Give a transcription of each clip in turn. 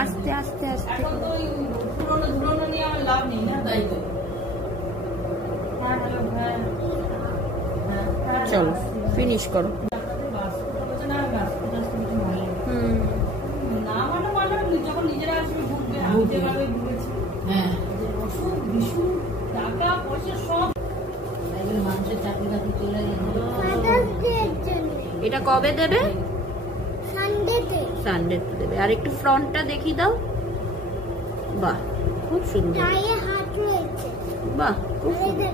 আস্তে আস্তে আস্তে চলো ফিনিশ করো। এটা কবে দেবে? সানডেতে দেবে। আর একটু ফ্রন্টটা দেখি দাও। বাহ খুব সুন্দর। বাহ খুব সুন্দর।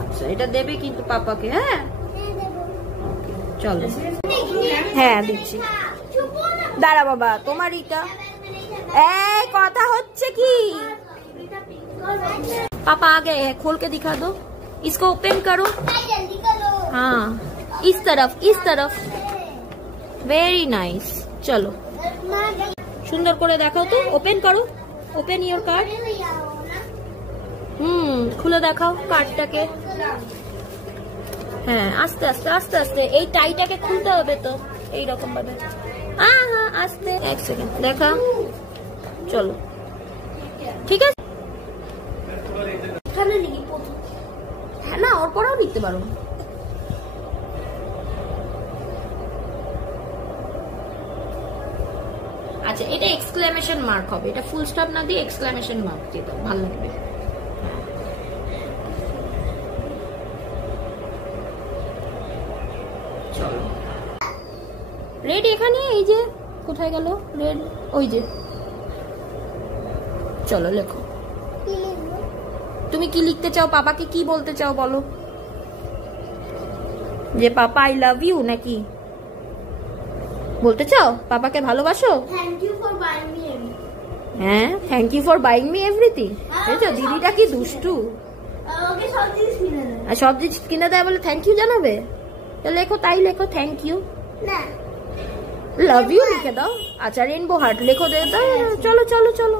আচ্ছা এটা দেবে কিন্তু পাপাকে। হ্যাঁ চলো। হ্যাঁ দিচ্ছি। দাঁড়া বাবা তোমার এটা কথা হচ্ছে কি? पापा आ गए हैं, खोल के दिखा दो, इसको ओपन करो। हाँ इस तरफ वेरी नाइस। चलो सुंदर করে দেখাও তো, ওপেন করো, ওপেন ইওর কার্ড। খুলে দেখাও কার্ডটাকে। হ্যাঁ আস্তে আস্তে আস্তে আস্তে এই টাইটাকে খুলতে হবে তো এই রকম ভাবে। হ্যাঁ আস্তে, এক সেকেন্ড দেখা। চলো ঠিক আছে। হ্যাঁ না ওর পরেও লিখতে পারো। আচ্ছা এটা এক্সক্লেমেশন মার্ক হবে, এটা ফুল স্টপ না দিয়ে এক্সক্লেমেশন মার্ক দিয়ে দাও, ভালো লাগবে। চলো রেড এখানে, এই যে কোথায় গেল রেড, ওই যে। চলো লেখো তুমি কি লিখতে চাও, পাপাকে কি বলতে চাও বলো। যে পাপা আই লাভ ইউ নাকি বলতে চাও? পাপাকে ভালোবাসো? হ্যাঁ thank you for buying me everything. বুঝছো দিদিটা কি দুষ্টু, সব জিনিস কিনে দেয় বলে থ্যাংক ইউ জানাবে। লেখো তাই লেখো থ্যাংক ইউ, লাভ ইউ লিখে দাও। আচ্ছা রেনবো হার্ট লেখো দে দাও। চলো চলো চলো।